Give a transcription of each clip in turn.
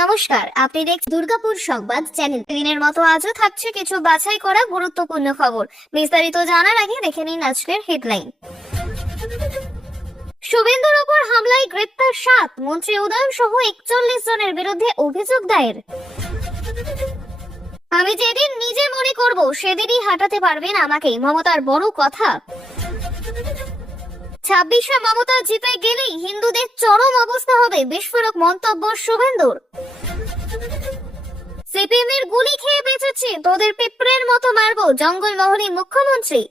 নমস্কার, আপনি দেখছেন দুর্গাপুর সংবাদ চ্যানেল। দিনের মতো আজও থাকছে কিছু বাছাই করা গুরুত্বপূর্ণ খবর। বিস্তারিত জানার আগে দেখে নিন আজকের হেডলাইন। শুভেন্দুর ওপর হামলায় গ্রেপ্তার সাত, মন্ত্রী উদয়ন সহ একচল্লিশ জনের বিরুদ্ধে অভিযোগ দায়ের। আমি যেদিন নিজে মনে করব, সেদিনই হাঁটাতে পারবেন আমাকে, মমতার বড় কথা। ছাব্বিশে মমতা জিতে গেলেই হিন্দুদের চরম অবস্থা হবে, বিস্ফোরক মন্তব্য শুভেন্দুর। সিপিএম এর গুলি খেয়ে বেঁচেছে তোদের পিঁপড়ের মতো মারবো জঙ্গলমহলী মুখ্যমন্ত্রী।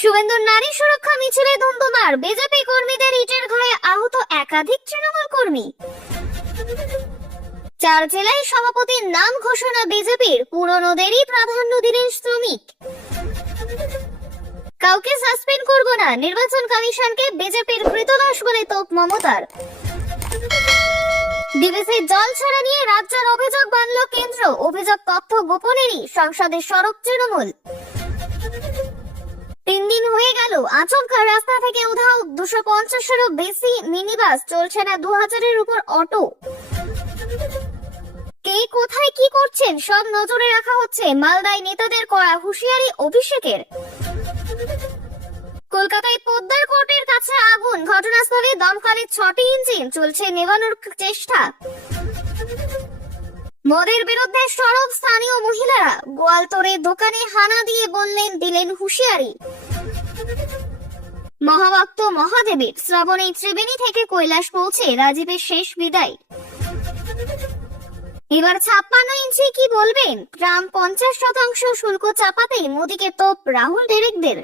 শুভেন্দুর নারী সুরক্ষা মিছিলে ধুমধুমার বিজেপি কর্মীদের ইটের ঘায়ে আহত একাধিক তৃণমূল কর্মী। চার জেলায় সভাপতির নাম ঘোষণা বিজেপির পুরনোদেরই প্রাধান্য দিলেন শ্রমিক। কাউকে সাসপেন্ড করব না। নির্বাচন কমিশনকে বিজেপির কৃতদাস বলে তোপ মমতার। ডিবিসি জল ছাড়া নিয়ে রাজ্যের অভিযোগ বানল কেন্দ্র। অভিযোগ তথ্য গোপনেরই। সংসদে সড়ক তৃণমূল। তিন দিন হয়ে গেল। আচমকা রাস্তা থেকে উধাও দুশো পঞ্চাশেরও বেশি মিনি বাস চলছে না দু হাজারের উপর অটো। কে কোথায় কি করছেন সব নজরে রাখা হচ্ছে। মালদায় নেতাদের করা হুঁশিয়ারি অভিষেকের। কলকাতায় পদ্মার কোর্টের কাছে আগুন। ঘটনাস্থলে দমকলের ছটি ইঞ্জিন চলছে নেভানোর চেষ্টা। মদের বিরুদ্ধে সরব স্থানীয় মহিলারা গোয়ালতরে দোকানে হানা দিয়ে বললেন, দিলেন হুঁশিয়ারি। মহাভক্ত মহাদেবের শ্রাবণী ত্রিবেণী থেকে কৈলাস পৌঁছে রাজীবের শেষ বিদায়। এবার ছাপ্পান্ন ইঞ্চি কি বলবেন? ট্রাম্প পঞ্চাশ শতাংশ শুল্ক চাপাতে মোদীকে তোপ রাহুল ডেরেকদের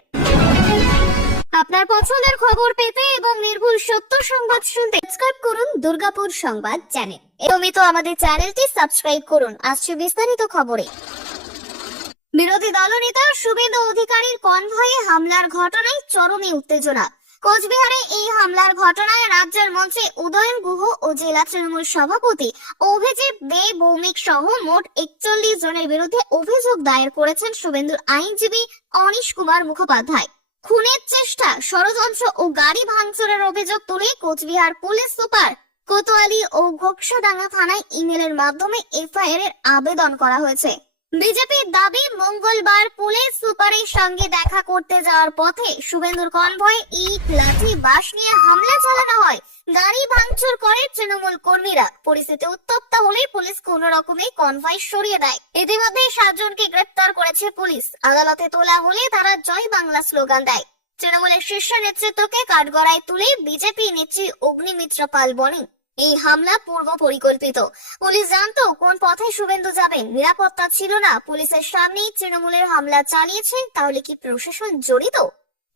আপনার পছন্দের খবর পেতে এবং নির্ভুল সত্য সংবাদ শুনতে সাবস্ক্রাইব করুন দুর্গাপুর সংবাদ চ্যানেল। নিয়মিত আমাদের চ্যানেলটি সাবস্ক্রাইব করুন। আসছে বিস্তারিত খবরে। বিরোধী দলনেতা শুভেন্দু অধিকারীর কনভয়ে হামলার ঘটনায় চরমে উত্তেজনা। কোচবিহারে এই হামলার ঘটনায় রাজ্যের মন্ত্রী উদয়ন গুহ ও জেলা তৃণমূল সভাপতি অভিজিৎ দে ভৌমিক সহ মোট একচল্লিশ জনের বিরুদ্ধে অভিযোগ দায়ের করেছেন শুভেন্দুর আইনজীবী অনিশ কুমার মুখোপাধ্যায়। খুনের চেষ্টা, ষড়যন্ত্র ও গাড়ি ভাঙচুরের অভিযোগ তুলে কোচবিহার পুলিশ সুপার কোতোয়ালি ও ঘোকসাডাঙ্গা থানায় ইমেলের মাধ্যমে এফআইআর এর আবেদন করা হয়েছে। বিজেপির দাবি, মঙ্গলবার পুলিশ সুপারের সঙ্গে দেখা করতে যাওয়ার পথে শুভেন্দুর কনভয়ে ইট লাঠি বাস নিয়ে হামলা চালানো হয়। গাড়ি ভাঙচুর করে তৃণমূল কর্মীরা। পরিস্থিতি উত্তপ্ত হলে পুলিশ কোন রকমে কনভয় সরিয়ে দেয়। ইতিমধ্যে সাতজনকে গ্রেপ্তার করেছে পুলিশ। আদালতে তোলা হলে তারা জয় বাংলা স্লোগান দেয়। তৃণমূলের শীর্ষ নেতৃত্বকে কাঠগড়ায় তুলে বিজেপি নেত্রী অগ্নিমিত্র পাল বলেন এই হামলা পূর্ব পরিকল্পিত। পুলিশ জানতো কোন পথে শুভেন্দু যাবেন। নিরাপত্তা ছিল না। পুলিশের সামনেই তৃণমূলের হামলা চালিয়েছে। তাহলে কি প্রশাসন জড়িত?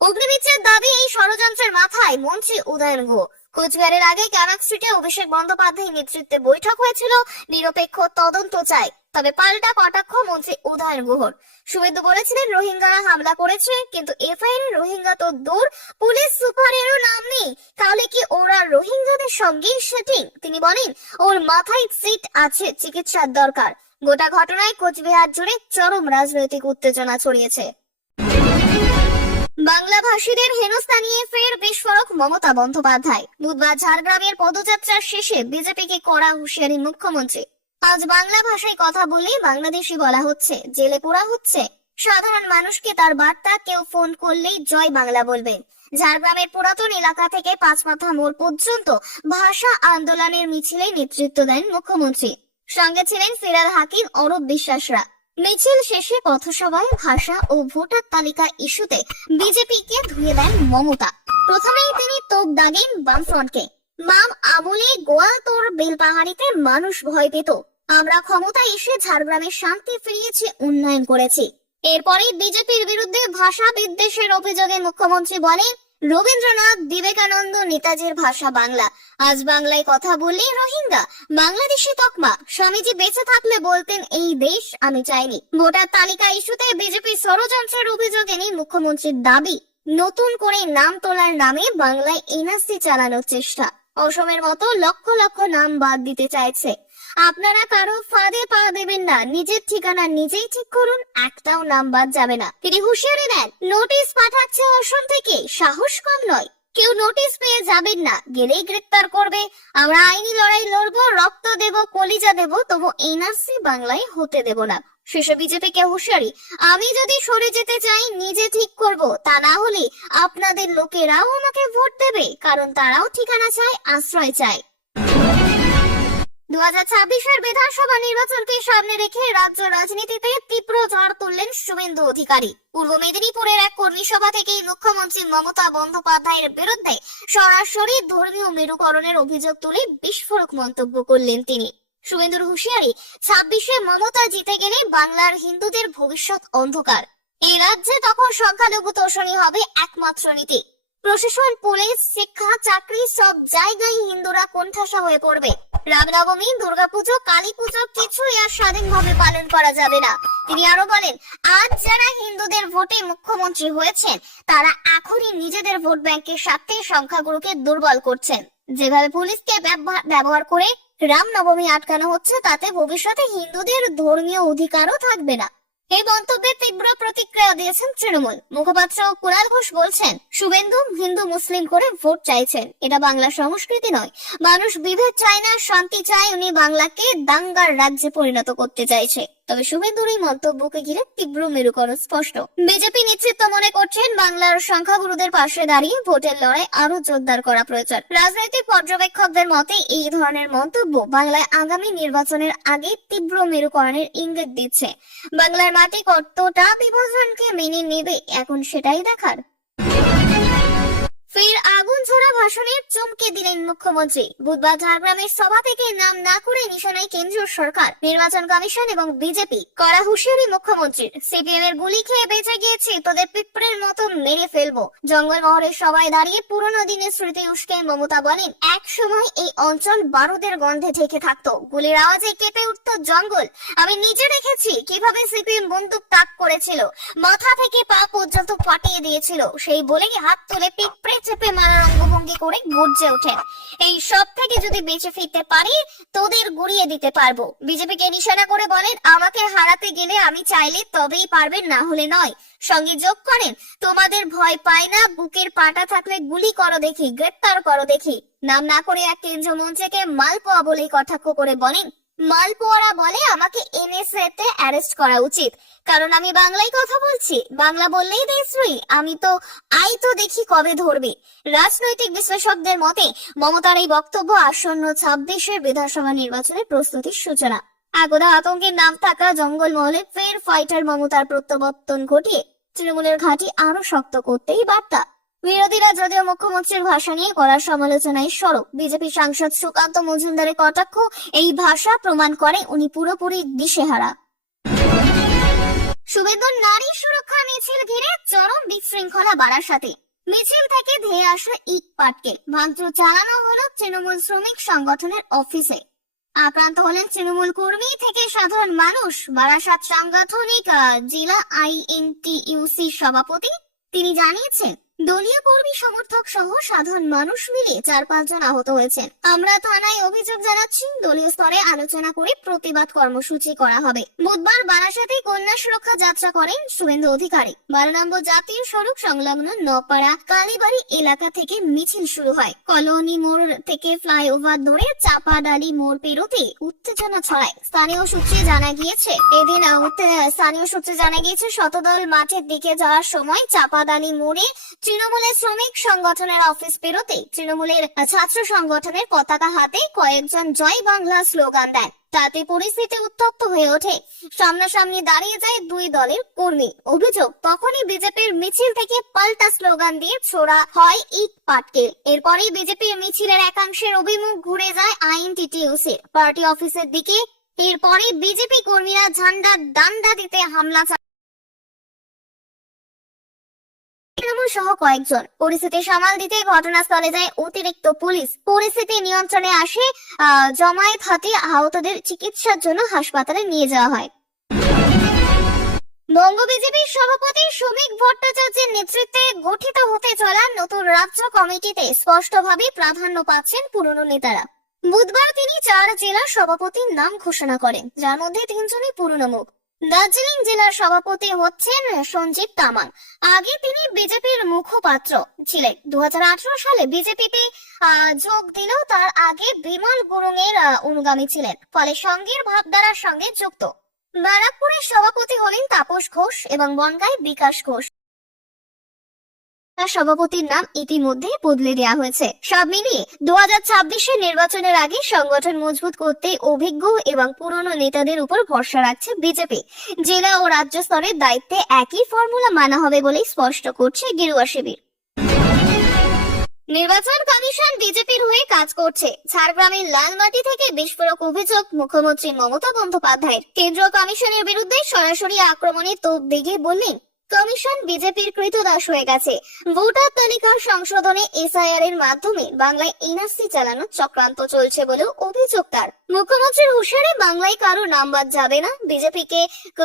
অগ্নিমিত্রের দাবি এই ষড়যন্ত্রের মাথায়। মন্ত্রী উদয়ন গুহ কোচবিহারের আগে ক্যানাক স্ট্রিটে অভিষেক বন্দ্যোপাধ্যায়ের নেতৃত্বে বৈঠক হয়েছিল, নিরপেক্ষ তদন্ত চাই। তবে পাল্টা কটাক্ষ মন্ত্রী উদয়ন গুহর। শুভেন্দু বলেছিলেন, রোহিঙ্গারা হামলা করেছে, কিন্তু এফআইআর রোহিঙ্গা তো দূর, পুলিশ সুপারেরও নাম নেই। তাহলে কি ওরা রোহিঙ্গাদের সঙ্গে সেটিং? তিনি বলেন, ওর মাথায় সিট আছে, চিকিৎসার দরকার। গোটা ঘটনায় কোচবিহার জুড়ে চরম রাজনৈতিক উত্তেজনা ছড়িয়েছে। বাংলা ভাষীদের হেনস্থা নিয়ে ফের বিস্ফোরক মমতা বন্দ্যোপাধ্যায়। বুধবার ঝাড়গ্রামের পদযাত্রার শেষে বিজেপিকে কড়া হুঁশিয়ারি মুখ্যমন্ত্রী। আজ বাংলা ভাষায় কথা বলে বাংলাদেশি বলা হচ্ছে, জেলে পোড়া হচ্ছে। সাধারণ মানুষকে তার বার্তা কেউ ফোন করলেই জয় বাংলা বলবে। ঝাড়গ্রামের পুরাতন এলাকা থেকে পাঁচমাথা মোড় পর্যন্ত ভাষা আন্দোলনের মিছিলে নেতৃত্ব দেন মুখ্যমন্ত্রী। সঙ্গে ছিলেন ফিরাদ হাকিম, অরূপ বিশ্বাসরা। মিছিল শেষে পথসভায় ভাষা ও ভোটার তালিকা ইস্যুতে বিজেপিকে ধুয়ে দেন মমতা। প্রথমেই তিনি তোপ দাগেন বামফ্রন্টকে। মাম আমলে গোয়ালতোর বেলপাহাড়িতে মানুষ ভয় পেত। আমরা ক্ষমতা এসে ঝাড়গ্রামে শান্তি ফিরিয়েছি, উন্নয়ন করেছি। এরপরে বিজেপির বিরুদ্ধে ভাষা বিদ্বেষের অভিযোগে মুখ্যমন্ত্রী বলেন রবীন্দ্রনাথ বিবেকানন্দ নেতাজির ভাষা বাংলা। আজ বাংলায় কথা বললেই রোহিঙ্গা, বাংলাদেশি তকমা। স্বামীজি বেঁচে থাকলে বলতেন, এই দেশ আমি চাইনি। ভোটার তালিকা ইস্যুতে বিজেপি ষড়যন্ত্রের অভিযোগ এনে মুখ্যমন্ত্রীর দাবি, নতুন করে নাম তোলার নামে বাংলায় এনআরসি চালানোর চেষ্টা। অসমের মতো লক্ষ লক্ষ নাম বাদ দিতে চাইছে আপনারা কারও ফাঁদে পা দেবেন না। নিজের ঠিকানা নিজেই ঠিক করুন, একটাও নাম বাদ যাবে না। তিনি হুঁশিয়ারি দেন, নোটিশ পাঠাচ্ছে অসম থেকে। সাহস কম নয়। কেউ নোটিশ পেয়ে যাবেন না। গেলেই গ্রেপ্তার করবে। আমরা আইনি লড়াই লড়বো, রক্ত দেব, কলিজা দেব, তবু এনআরসি বাংলায় হতে দেব না। শেষে বিজেপিকে হুঁশিয়ারি? আমি যদি সরে যেতে চাই, নিজে ঠিক করব। তা না হলে আপনাদের লোকেরাও আমাকে ভোট দেবে, কারণ তারাও ঠিকানা চায়, আশ্রয় চায়। বিধানসভা নির্বাচনকে সামনে রেখে রাজ্য রাজনীতিতে তীব্র ঝড় তুললেন শুভেন্দু অধিকারী। পূর্ব মেদিনীপুরের এক কর্মী সভা মুখ্যমন্ত্রী মমতা বন্দ্যোপাধ্যায়ের বিরুদ্ধে সরাসরি ধর্মীয় মেরুকরণের অভিযোগ তুলে বিস্ফোরক মন্তব্য করলেন তিনি। শুভেন্দুর হুঁশিয়ারি, ছাব্বিশে মমতা জিতে গেলে বাংলার হিন্দুদের ভবিষ্যৎ অন্ধকার। এই রাজ্যে তখন সংখ্যালঘু তোষণী হবে একমাত্র নীতি। প্রশাসন, পুলিশ, শিক্ষা, চাকরি সব জায়গায় হিন্দুরা কোণঠাসা হয়ে পড়বে। রামনবমী, দুর্গাপুজো কালী পুজো কিছুই আর স্বাধীনভাবে পালন করা যাবে না। তিনি আরও বলেন, আজ যারা হিন্দুদের ভোটে মুখ্যমন্ত্রী হয়েছেন, তারা এখনই নিজেদের ভোট ব্যাংকের স্বার্থে সংখ্যাগুলোকে দুর্বল করছেন। যেভাবে পুলিশকে ব্যবহার- ব্যবহার করে রামনবমী আটকানো হচ্ছে, তাতে ভবিষ্যতে হিন্দুদের ধর্মীয় অধিকারও থাকবে না। এই মন্তব্যে তীব্র প্রতিক্রিয়া দিয়েছেন তৃণমূল। মুখপাত্র কুণাল ঘোষ বলছেন, শুভেন্দু হিন্দু মুসলিম করে ভোট চাইছেন। এটা বাংলা সংস্কৃতি নয়। মানুষ বিভেদ চায় না, শান্তি চায়, উনি বাংলাকে দাঙ্গার রাজ্যে পরিণত করতে চাইছে। তবে শুভেন্দুর এই মন্তব্যকে ঘিরে তীব্র মেরুকরণ স্পষ্ট। বিজেপি নেতৃত্ব মনে করছেন, বাংলার সংখ্যাগুরুদের পাশে দাঁড়িয়ে ভোটের লড়াই আরও জোরদার করা প্রয়োজন। রাজনৈতিক পর্যবেক্ষকদের মতে, এই ধরনের মন্তব্য বাংলায় আগামী নির্বাচনের আগে তীব্র মেরুকরণের ইঙ্গিত দিচ্ছে। বাংলার মাটি কতটা বিভাজনকে মেনে নেবে, এখন সেটাই দেখার। ফের আগুন ঝরা ভাষণে চমকে দিলেন মুখ্যমন্ত্রী। বুধবার ঝাড়গ্রামের সভা থেকে নাম না করে নিশানায় কেন্দ্রীয় সরকার, নির্বাচন কমিশন এবং বিজেপি করা হুঁশিয়ারি মুখ্যমন্ত্রীর। সিপিএম এর গুলি খেয়ে বেঁচে গিয়েছি, তোদের পিঁপড়ের মতো মেরে ফেলব। জঙ্গল মহলের সবাই দাঁড়িয়ে পুরনো দিনের স্মৃতি উস্কে মমতা বলেন, এক সময় এই অঞ্চল বারুদের গন্ধে ঢেকে থাকতো। গুলির আওয়াজে কেঁপে উঠতো জঙ্গল। আমি নিজে দেখেছি কীভাবে সিপিএম বন্দুক তাক করেছিল। মাথা থেকে পা পর্যন্ত ফাটিয়ে দিয়েছিল। সেই বলেই হাত তুলে পিঁপড়ে চেপে মারার অঙ্গভঙ্গি করে গর্জে ওঠেন এই সব থেকে যদি বেঁচে ফিরতে পারি, তোদের গুড়িয়ে দিতে পারব। বিজেপিকে নিশানা করে বলেন, আমাকে হারাতে গেলে আমি চাইলে তবেই পারবেন, না হলে নয়। সঙ্গে যোগ করেন, তোমাদের ভয় পায় না, বুকের পাটা থাকলে গুলি করো দেখি, গ্রেপ্তার করো দেখি। নাম না করে এক কেন্দ্রীয় মন্ত্রীকে মালপোয়া বলেই কটাক্ষ করে বলেন মালপোয়ারা বলে আমাকে এনএসএ তে অ্যারেস্ট করা উচিত। কারণ আমি বাংলায় কথা বলছি। বাংলা বললেই দেশরুই আমি তো, আই তো দেখি কবে ধরবে। রাজনৈতিক বিশ্লেষকদের মতে, মমতার এই বক্তব্য আসন্ন ছাব্বিশের বিধানসভা নির্বাচনের প্রস্তুতির সূচনা। আগোদা আতঙ্কের নাম থাকা জঙ্গলমহলে ফের ফাইটার মমতার প্রত্যাবর্তন ঘটিয়ে তৃণমূলের ঘাঁটি আরও শক্ত করতেই বার্তা। বিরোধীরা যদিও মুখ্যমন্ত্রীর ভাষা নিয়ে করা সমালোচনায় সরব। বিজেপি সাংসদ সুকান্ত মজুমদারের কটাক্ষ এই ভাষা প্রমাণ করে উনি পুরোপুরি দিশেহারা। শুভেন্দুর নারী সুরক্ষা মিছিল ঘিরে চরম বিশৃঙ্খলা বাড়ার সাথে মিছিল থেকে ধেয়ে আসা ইট পাটকে। ভাঙচুর চালানো হলো তৃণমূল শ্রমিক সংগঠনের অফিসে। আক্রান্ত হলেন তৃণমূল কর্মী থেকে সাধারণ মানুষ। বারাসাত সাংগঠনিক জেলা আইএনটিইউসি সভাপতি। তিনি জানিয়েছেন দলীয় কর্মী সমর্থক সহ সাধারণ মানুষ মিলে চার পাঁচজন আহত হয়েছেন। আমরা থানায় অভিযোগ জানাচ্ছি, দলীয় স্তরে আলোচনা করে প্রতিবাদ কর্মসূচি করা হবে। বুধবার বারাসাতে কন্যা সুরক্ষা যাত্রা করেন শুভেন্দু অধিকারী। বারো নম্বর জাতীয় সড়ক সংলগ্ন নপাড়া কালীবাড়ি এলাকা থেকে মিছিল শুরু হয়। কলোনি মোড় থেকে ফ্লাইওভার ধরে চাপাডালি মোড় পেরোতে উত্তেজনা ছড়ায়। স্থানীয় সূত্রে জানা গিয়েছে, এদিন স্থানীয় সূত্রে জানা গিয়েছে, শতদল মাঠের দিকে যাওয়ার সময় চাপাডালি মোড়ে তৃণমূলের শ্রমিক সংগঠনের অফিস পেরোতে তৃণমূলের ছাত্র সংগঠনের পতাকা হাতে কয়েকজন জয় বাংলা স্লোগান দেন। তাতে পরিস্থিতি উত্তপ্ত হয়ে ওঠে। সামনাসামনি দাঁড়িয়ে যায় দুই দলের কর্মী। অভিযোগ, তখনই বিজেপির মিছিল থেকে পাল্টা স্লোগান দিয়ে ছোড়া হয় ইট পাটকে এরপরেই বিজেপির মিছিলের একাংশের অভিমুখ ঘুরে যায় আইন আইএনটিটিউসির পার্টি অফিসের দিকে, এরপরে বিজেপি কর্মীরা ঝান্ডা ডান্ডা দিতে হামলা তৃণমূল সহ কয়েকজন। পরিস্থিতি সামাল দিতে ঘটনাস্থলে যায় অতিরিক্ত পুলিশ। পরিস্থিতি নিয়ন্ত্রণে আসে জমায়েত হাতে আহতদের চিকিৎসার জন্য হাসপাতালে নিয়ে যাওয়া হয়। বঙ্গ বিজেপির সভাপতি শ্রমিক ভট্টাচার্যের নেতৃত্বে গঠিত হতে চলা নতুন রাজ্য কমিটিতে স্পষ্টভাবে প্রাধান্য পাচ্ছেন পুরনো নেতারা। বুধবার তিনি চার জেলার সভাপতির নাম ঘোষণা করেন, যার মধ্যে তিনজনই পুরনো মুখ। দার্জিলিং জেলার সভাপতি হচ্ছেন সঞ্জীব তামাং। আগে তিনি বিজেপির মুখপাত্র ছিলেন। দু হাজার আঠারো সালে বিজেপিতে যোগ দিলেও তার আগে বিমল গুরুং এর অনুগামী ছিলেন। ফলে সঙ্গীর ভাবধারার সঙ্গে যুক্ত। ব্যারাকপুরের সভাপতি হলেন তাপস ঘোষ এবং বনগাঁয় বিকাশ ঘোষ। তার সভাপতির নাম ইতিমধ্যেই বদলে দেওয়া হয়েছে। সব মিলিয়ে দু হাজার ছাব্বিশের নির্বাচনের আগে সংগঠন মজবুত করতে অভিজ্ঞ এবং পুরনো নেতাদের উপর ভরসা রাখছে বিজেপি। জেলা ও রাজ্য স্তরের দায়িত্বে একই ফর্মুলা মানা হবে বলেই স্পষ্ট করছে গেরুয়া শিবির। নির্বাচন কমিশন বিজেপির হয়ে কাজ করছে। ঝাড়গ্রামের লালমাটি থেকে বিস্ফোরক অভিযোগ মুখ্যমন্ত্রী মমতা বন্দ্যোপাধ্যায়ের। কেন্দ্রীয় কমিশনের বিরুদ্ধে সরাসরি আক্রমণে তোপ দিকে বললেন কমিশন বিজেপির কৃতদাস হয়ে গেছে। ভোটার তালিকার সংশোধনে এসআইআর এর মাধ্যমে বাংলায় এনআরসি চালানোর চক্রান্ত চলছে বলেও অভিযোগ তার। মুখ্যমন্ত্রীর হুঁশিয়ারে, বাংলায় কারও নাম বাদ যাবে না। বিজেপিকে,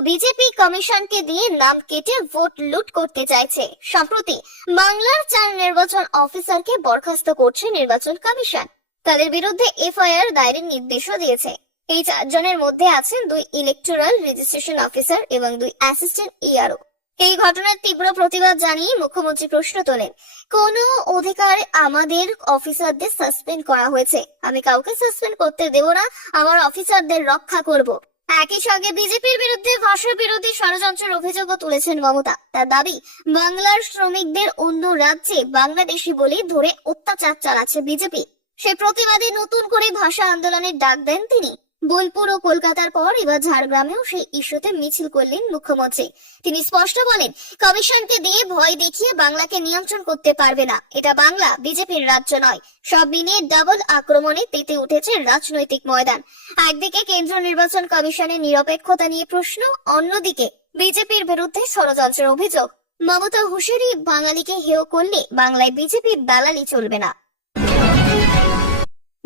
বিজেপি কমিশনকে দিয়ে নাম কেটে ভোট লুট করতে চাইছে। সম্প্রতি বাংলার চার নির্বাচন অফিসারকে বরখাস্ত করছে নির্বাচন কমিশন। তাদের বিরুদ্ধে এফআইআর দায়েরের নির্দেশও দিয়েছে। এই চারজনের মধ্যে আছেন দুই ইলেকটোরাল রেজিস্ট্রেশন অফিসার এবং দুই অ্যাসিস্ট্যান্ট ইআরও এই ঘটনার তীব্র প্রতিবাদ জানিয়ে মুখ্যমন্ত্রী প্রশ্ন তোলেন, কোন অধিকার আমাদের অফিসারদের সাসপেন্ড করা হয়েছে? আমি কাউকে সাসপেন্ড করতে দেব না, আমার অফিসারদের রক্ষা করব। একই সঙ্গে বিজেপির বিরুদ্ধে ভাষা বিরোধী ষড়যন্ত্রের অভিযোগও তুলেছেন মমতা। তার দাবি, বাংলার শ্রমিকদের অন্য রাজ্যে বাংলাদেশি বলে ধরে অত্যাচার চালাচ্ছে বিজেপি। সে প্রতিবাদে নতুন করে ভাষা আন্দোলনের ডাক দেন তিনি। বোলপুর ও কলকাতার পর এবার ঝাড়গ্রামেও সেই ইস্যুতে মিছিল করলেন মুখ্যমন্ত্রী। তিনি স্পষ্ট বলেন, কমিশনকে দিয়ে ভয় দেখিয়ে বাংলাকে নিয়ন্ত্রণ করতে পারবে না। এটা বাংলা, বিজেপির রাজ্য নয়। সব মিলিয়ে ডাবল আক্রমণে তেতে উঠেছে রাজনৈতিক ময়দান। একদিকে কেন্দ্র নির্বাচন কমিশনের নিরপেক্ষতা নিয়ে প্রশ্ন, অন্যদিকে বিজেপির বিরুদ্ধে ষড়যন্ত্রের অভিযোগ। মমতা হুঁশিয়ারি, বাঙালিকে হেয় করলে বাংলায় বিজেপির দালালি চলবে না।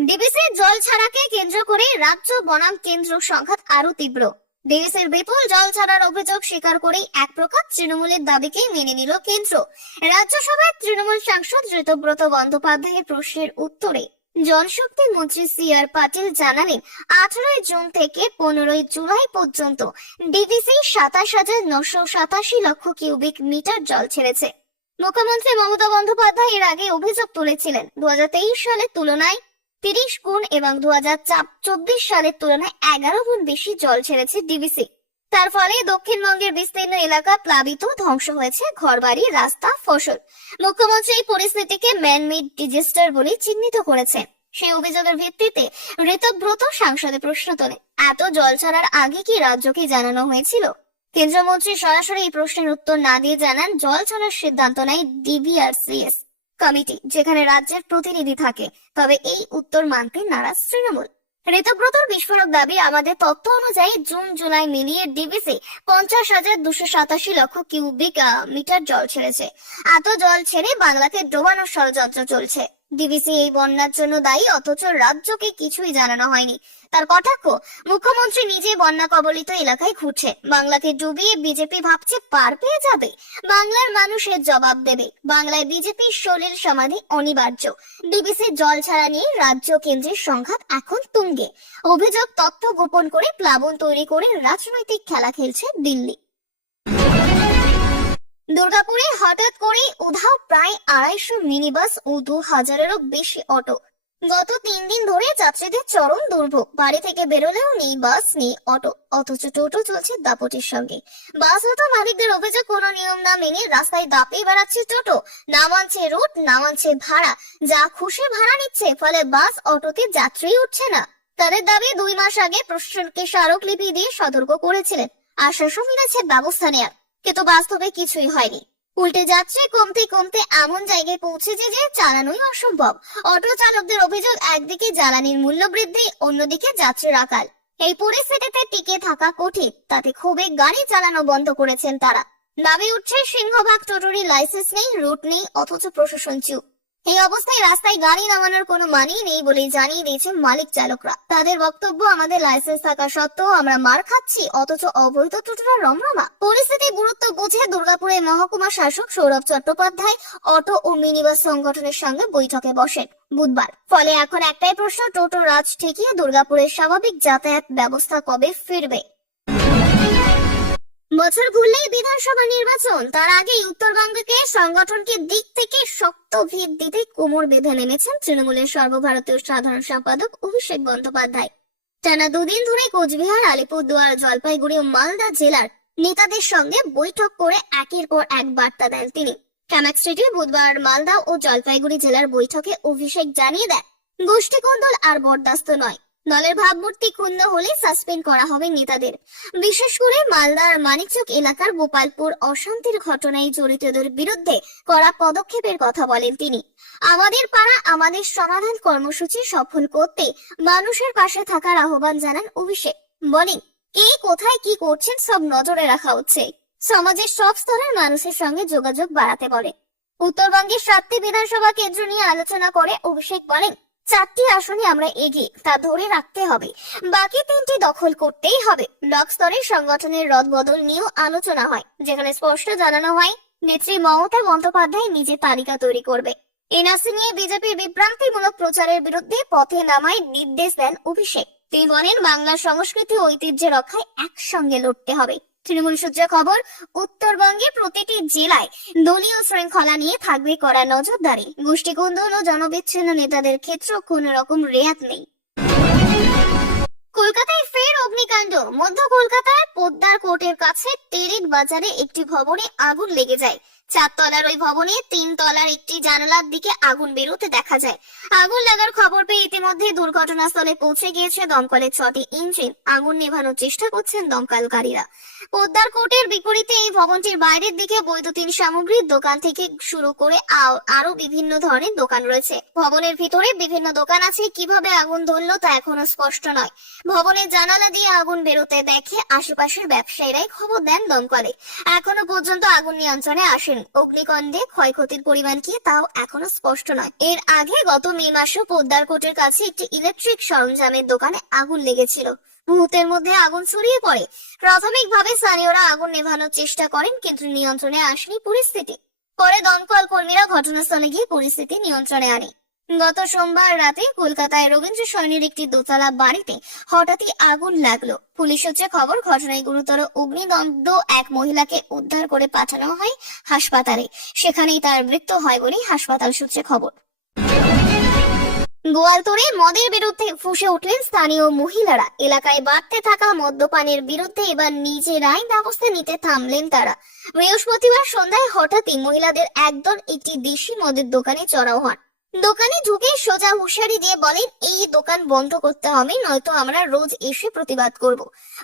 ডিবিসির জল ছাড়াকে কেন্দ্র করে রাজ্য বনাম কেন্দ্র সংঘাত আরও তীব্র। ডিবিসির বিপুল জল ছাড়ার অভিযোগ স্বীকার করেই এক প্রকার তৃণমূলের দাবিকে মেনে নিল কেন্দ্র। রাজ্যসভায় তৃণমূল সাংসদ ঋতব্রত বন্দ্যোপাধ্যায়ের প্রশ্নের উত্তরে জলশক্তি মন্ত্রী সি আর পাটিল জানালেন, আঠারোই জুন থেকে পনেরোই জুলাই পর্যন্ত ডিভিসি সাতাশ হাজার নশো সাতাশি লক্ষ কিউবিক মিটার জল ছেড়েছে। মুখ্যমন্ত্রী মমতা বন্দ্যোপাধ্যায় এর আগে অভিযোগ তুলেছিলেন দু হাজার তেইশ সালের তুলনায় তিরিশ গুণ এবং দু চব্বিশ সালের তুলনায় এগারো গুণ বেশি জল ছেড়েছে ডিবিসি তার ফলে দক্ষিণবঙ্গের বিস্তীর্ণ এলাকা প্লাবিত ধ্বংস হয়েছে ঘরবাড়ি, রাস্তা, ফসল। মুখ্যমন্ত্রী এই পরিস্থিতিকে ম্যানমেড ডিজাস্টার বলে চিহ্নিত করেছেন। সেই অভিযোগের ভিত্তিতে ঋতব্রত সাংসদে প্রশ্ন তোলে, এত জল ছাড়ার আগে কি রাজ্যকে জানানো হয়েছিল? কেন্দ্রমন্ত্রী সরাসরি এই প্রশ্নের উত্তর না দিয়ে জানান, জল ছাড়ার সিদ্ধান্ত নেয় ডিবিআরসিএস কমিটি, যেখানে রাজ্যের প্রতিনিধি থাকে। তবে এই উত্তর মানতে নারাজ তৃণমূল। ঋতব্রতর বিস্ফোরক দাবি আমাদের তথ্য অনুযায়ী জুন, জুলাই মিলিয়ে ডিবিসি পঞ্চাশ হাজার দুশো সাতাশি লক্ষ কিউবিক মিটার জল ছেড়েছে। এত জল ছেড়ে বাংলাকে ডোবানোর ষড়যন্ত্র চলছে। ডিবিসি এই বন্যার জন্য দায়ী, অথচ রাজ্যকে কিছুই জানানো হয়নি। তার কটাক্ষ, মুখ্যমন্ত্রী নিজে বন্যা কবলিত এলাকায় ঘুরছে। বাংলাকে ডুবিয়ে বিজেপি ভাবছে পার পেয়ে যাবে। বাংলার মানুষের জবাব দেবে। বাংলায় বিজেপির সলিল সমাধি অনিবার্য। ডিবিসি জল ছাড়া নিয়ে রাজ্য কেন্দ্রের সংঘাত এখন তুঙ্গে। অভিযোগ, তথ্য গোপন করে প্লাবন তৈরি করে রাজনৈতিক খেলা খেলছে দিল্লি। দুর্গাপুরে হঠাৎ করে উধাও প্রায় আড়াইশো মিনি বাস ও দু হাজারেরও বেশি অটো। গত তিন দিন ধরে যাত্রীদের চরম দুর্ভোগ। বাড়ি থেকে বেরোলেও নেই বাস, নেই অটো, অথচ টোটো চলছে দাপটের সঙ্গে। বাস অটো মালিকদের অভিযোগ, কোনো নিয়ম না মেনে রাস্তায় দাপিয়ে বেড়াচ্ছে টোটো। না মানছে রুট না মানছে ভাড়া। যা খুশি ভাড়া নিচ্ছে, ফলে বাস, অটোতে যাত্রী উঠছে না। তাদের দাবি, দুই মাস আগে প্রশাসনকে স্মারকলিপি দিয়ে সতর্ক করেছিলেন। আশ্বাসও মিলেছে ব্যবস্থা নেয়ার। কিন্তু বাস্তবে কিছুই হয়নি। উল্টে যাত্রী কমতে কমতে এমন জায়গায় পৌঁছেছে যে চালানোই অসম্ভব। অটো চালকদের অভিযোগ, একদিকে জ্বালানির মূল্য বৃদ্ধি, অন্যদিকে যাত্রীর আকাল। এই পরিস্থিতিতে টিকে থাকা কঠিন, তাতে ক্ষোভে গাড়ি চালানো বন্ধ করেছেন তারা। দাবি উঠছে, সিংহভাগ টোটোরি লাইসেন্স নেই রুট নেই, অথচ প্রশাসন চুপ। এই অবস্থায় রাস্তায় গাড়ি নামানোর কোনো মানেই নেই বলে জানিয়ে দিয়েছে মালিক চালকরা। তাদের বক্তব্য, আমাদের লাইসেন্স থাকা সত্ত্বেও আমরা মার খাচ্ছি, অথচ অবৈধ টোটোরা রমরমা। পরিস্থিতি গুরুত্ব বুঝে দুর্গাপুরের মহকুমা শাসক সৌরভ চট্টোপাধ্যায় অটো ও মিনিবাস সংগঠনের সঙ্গে বৈঠকে বসেন বুধবার। ফলে এখন একটাই প্রশ্ন, টোটো রাজ ঠেকিয়ে দুর্গাপুরের স্বাভাবিক যাতায়াত ব্যবস্থা কবে ফিরবে? বছর ঘুরলেই বিধানসভা নির্বাচন। তার আগেই উত্তরবঙ্গকে সংগঠনকে দিক থেকে শক্ত ভিত দিতে কোমর বেঁধে নেমেছেন তৃণমূলের সর্বভারতীয় সাধারণ সম্পাদক অভিষেক বন্দ্যোপাধ্যায়। টানা দুদিন ধরে কোচবিহার, আলিপুরদুয়ার, জলপাইগুড়ি ও মালদা জেলার নেতাদের সঙ্গে বৈঠক করে একের পর এক বার্তা দেন তিনি। ক্যামাক স্ট্রিটে বুধবার মালদা ও জলপাইগুড়ি জেলার বৈঠকে অভিষেক জানিয়ে দেন, গোষ্ঠীকন্দল আর বরদাস্ত নয়। দলের ভাবমূর্তি ক্ষুণ্ণ হলে সাসপেন্ড করা হবে নেতাদের। বিশেষ করে মালদার মানিকচক এলাকার গোপালপুর অশান্তির ঘটনায় জড়িতদের বিরুদ্ধে করা পদক্ষেপের কথা বলেন তিনি। আমাদের পাড়া আমাদের সমাধান কর্মসূচি সফল করতে মানুষের পাশে থাকার আহ্বান জানান অভিষেক। বলেন, কে কোথায় কি করছেন সব নজরে রাখা হচ্ছে। সমাজের সব স্তরের মানুষের সঙ্গে যোগাযোগ বাড়াতে বলে। উত্তরবঙ্গের সাতটি বিধানসভা কেন্দ্র নিয়ে আলোচনা করে অভিষেক বলেন চারটি আসনে আমরা এগিয়ে তা ধরে রাখতে হবে। বাকি তিনটি দখল করতেই হবে। ব্লক স্তরের সংগঠনের রদবদল নিয়েও আলোচনা হয়, যেখানে স্পষ্ট জানানো হয়, নেত্রী মমতা বন্দ্যোপাধ্যায় নিজে তালিকা তৈরি করবে। এনআরসি নিয়ে বিজেপির বিভ্রান্তিমূলক প্রচারের বিরুদ্ধে পথে নামায় নির্দেশ দেন অভিষেক। তিনি বলেন বাংলার সংস্কৃতি ঐতিহ্য রক্ষায় একসঙ্গে লড়তে হবে। তৃণমূল সূত্রে খবর, উত্তরবঙ্গে প্রতিটি জেলায় দলীয় শৃঙ্খলা নিয়ে থাকবে করা নজরদারি। গোষ্ঠীকুন্দল ও জনবিচ্ছিন্ন নেতাদের ক্ষেত্রে কোন রকম রেয়াত নেই। কলকাতায় ফের অগ্নিকাণ্ড। মধ্য কলকাতায় পোদ্দার কোর্টের কাছে টেরিক বাজারে একটি ভবনে আগুন লেগে যায়। চারতলার ওই ভবনে তিন তলার একটি জানালার দিকে আগুন বেরোতে দেখা যায়। আগুন লাগার খবর পেয়ে ইতিমধ্যে দুর্ঘটনাস্থলে পৌঁছে গিয়েছে দমকলের ছটি ইঞ্জিন। আগুন নেভানোর চেষ্টা করছেন দমকলকারীরা। পোদ্দার কোর্টের বিপরীতে এই ভবনটির বাইরের দিকে বৈদ্যুতিন সামগ্রীর দোকান থেকে শুরু করে আরও বিভিন্ন ধরনের দোকান রয়েছে। ভবনের ভিতরে বিভিন্ন দোকান আছে, কীভাবে আগুন ধরলো তা এখনও স্পষ্ট নয়। ভবনের জানালা দিয়ে আগুন বেরোতে দেখে আশেপাশের ব্যবসায়ীরাই খবর দেন দমকলে। এখনও পর্যন্ত আগুন নিয়ন্ত্রণে আসেনি। অগ্নিকাণ্ডে ক্ষয়ক্ষতির পরিমাণ কি তাও এখনও স্পষ্ট নয়। এর আগে গত মে মাসে পোদ্দার কোটের কাছে একটি ইলেকট্রিক সরঞ্জামের দোকানে আগুন লেগেছিল। মুহূর্তের মধ্যে আগুন ছড়িয়ে পড়ে। প্রাথমিকভাবে স্থানীয়রা আগুন নেভানোর চেষ্টা করেন, কিন্তু নিয়ন্ত্রণে আসেনি পরিস্থিতি। পরে দমকল কর্মীরা ঘটনাস্থলে গিয়ে পরিস্থিতি নিয়ন্ত্রণে আনে। গত সোমবার রাতে কলকাতায় রবীন্দ্র সৈনির একটি দোতলা বাড়িতে হঠাৎই আগুন লাগল। পুলিশ সূত্রে খবর, ঘটনায় গুরুতর অগ্নিদগ্ধ এক মহিলাকে উদ্ধার করে পাঠানো হয় হাসপাতালে। সেখানেই তার মৃত্যু হয় বলেই হাসপাতাল সূত্রে খবর। গোয়ালতোড়ে মদের বিরুদ্ধে ফুসে উঠলেন স্থানীয় মহিলারা। এলাকায় বাড়তে থাকা মদ্যপানের বিরুদ্ধে এবার নিজেরাই ব্যবস্থা নিতে থামলেন তারা। বৃহস্পতিবার সন্ধ্যায় হঠাৎই মহিলাদের একদল একটি দেশি মদের দোকানে চড়াও হন দোকানে ঢুকে সোজা হুঁশিয়ারি দিয়ে বলেন, এই দোকান বন্ধ করতে হবে, নয়তো আমরা রোজ এসে প্রতিবাদ করব।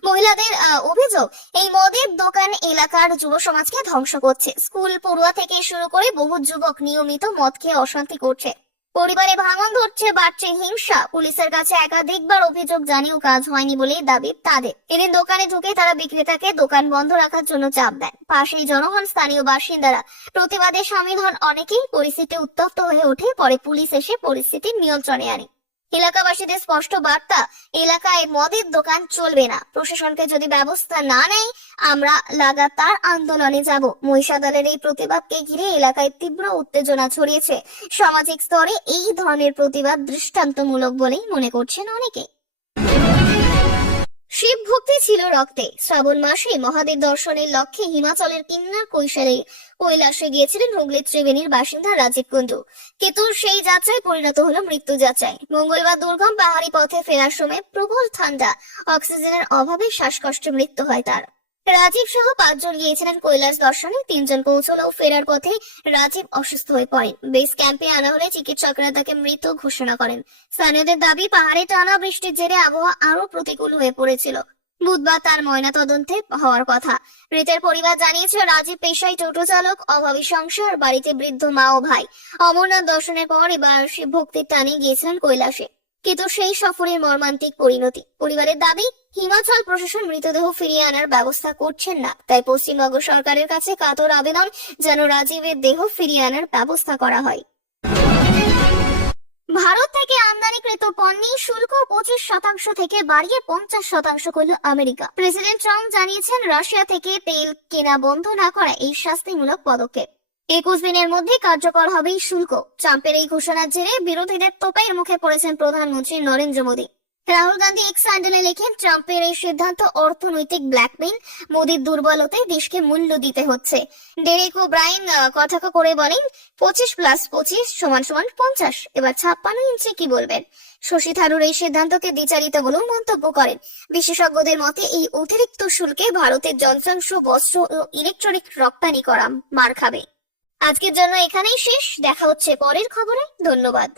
মহিলাদের অভিযোগ, এই মদের দোকান এলাকার যুব সমাজকে ধ্বংস করছে। স্কুল পড়ুয়া থেকে শুরু করে বহু যুবক নিয়মিত মদ খেয়ে অশান্তি করছে। পরিবারে ভাঙন ধরছে, বাড়ছে হিংসা। পুলিশের কাছে একাধিকবার অভিযোগ জানিয়েও কাজ হয়নি বলেই দাবি তাদের। এদিন দোকানে ঢুকে তারা বিক্রেতাকে দোকান বন্ধ রাখার জন্য চাপ দেন। পাশেই জনগণ স্থানীয় বাসিন্দারা। প্রতিবাদে সামিল হন অনেকেই পরিস্থিতি উত্তপ্ত হয়ে ওঠে, পরে পুলিশ এসে পরিস্থিতি নিয়ন্ত্রণে আনে। এলাকাবাসীদের স্পষ্ট বার্তা, এলাকায় মদের দোকান চলবে না। প্রশাসনকে যদি ব্যবস্থা না নেয়, আমরা লাগাতার আন্দোলনে যাব। মহিষা দলের এই প্রতিবাদকে ঘিরে এলাকায় তীব্র উত্তেজনা ছড়িয়েছে। সামাজিক স্তরে এই ধরনের প্রতিবাদ দৃষ্টান্তমূলক বলেই মনে করছেন অনেকে। শিব ভক্তি ছিল রক্তে। শ্রাবণ মাসে মহাদেব দর্শনের লক্ষ্যে হিমাচলের কিন্নার কৈশালে কৈলাসে গিয়েছিলেন হুগলি ত্রিবেণীর বাসিন্দা রাজীব কুণ্ডু। কিন্তু সেই যাত্রায় পরিণত হলো মৃত্যু যাত্রায়। মঙ্গলবার দুর্গম পাহাড়ি পথে ফেরার সময় প্রবল ঠান্ডা, অক্সিজেনের অভাবে শ্বাসকষ্টে মৃত্যু হয় তার। রাজীব সহ পাঁচজন গিয়েছিলেন কৈলাস দর্শনে। তিনজন পৌঁছলেও ফেরার পথে রাজীব অসুস্থ হয়ে পড়েন। বেস ক্যাম্পে আনা হলে চিকিৎসকরা তাকে মৃত ঘোষণা করেন। স্থানীয়দের দাবি, পাহাড়ে টানা বৃষ্টির জেরে আবহাওয়া আরও প্রতিকূল হয়ে পড়েছিল। বুধবার তার ময়না তদন্তে হওয়ার কথা। মৃতের পরিবার জানিয়েছে রাজীব পেশায় টোটো চালক, অভাবী সংসার, বাড়িতে বৃদ্ধ মা ও ভাই। অমরনাথ দর্শনের পর এবার শিব ভক্তির টানে গিয়েছিলেন কৈলাসে। কিন্তু সেই সফরের মর্মান্তিক পরিণতি। পরিবারের দাবি, হিমাচল প্রশাসন মৃতদেহ ফিরিয়ে আনার ব্যবস্থা করছেন না। তাই পশ্চিমবঙ্গ সরকারের কাছে কাতর আবেদন যেন রাজীবের দেহ ফিরিয়ে আনার ব্যবস্থা করা হয়। ভারত থেকে আমদানিকৃত পণ্যে শুল্ক পঁচিশ শতাংশ থেকে বাড়িয়ে পঞ্চাশ শতাংশ করল আমেরিকা। প্রেসিডেন্ট ট্রাম্প জানিয়েছেন, রাশিয়া থেকে তেল কেনা বন্ধ না করা এই শাস্তিমূলক পদক্ষেপ। একুশ দিনের মধ্যে কার্যকর হবে শুল্ক। ট্রাম্পের এই ঘোষণার জেরে বিরোধীদের তোপের মুখে পড়েছেন প্রধানমন্ত্রী নরেন্দ্র মোদী। রাহুল গান্ধী এক্স হ্যান্ডেলে লেখেন, ট্রাম্পের এই সিদ্ধান্ত অর্থনৈতিক ব্ল্যাকমেইল। মোদীর দুর্বলতায় দেশকে মূল্য দিতে হচ্ছে। ডেরেক ও ব্রাইন কটাক্ষ করে বলেন, পঁচিশ প্লাস পঁচিশ সমান সমান পঞ্চাশ। এবার ছাপ্পান্ন ইঞ্চি কি বলবেন? শশী থারুর এই সিদ্ধান্তকে বিচারিত বলেও মন্তব্য করেন। বিশেষজ্ঞদের মতে, এই অতিরিক্ত শুল্কে ভারতের যন্ত্রাংশ, বস্ত্র ও ইলেকট্রনিক রপ্তানি করা মার খাবে। আজকের জন্য এখানেই শেষ। দেখা হচ্ছে পরের খবরে। ধন্যবাদ।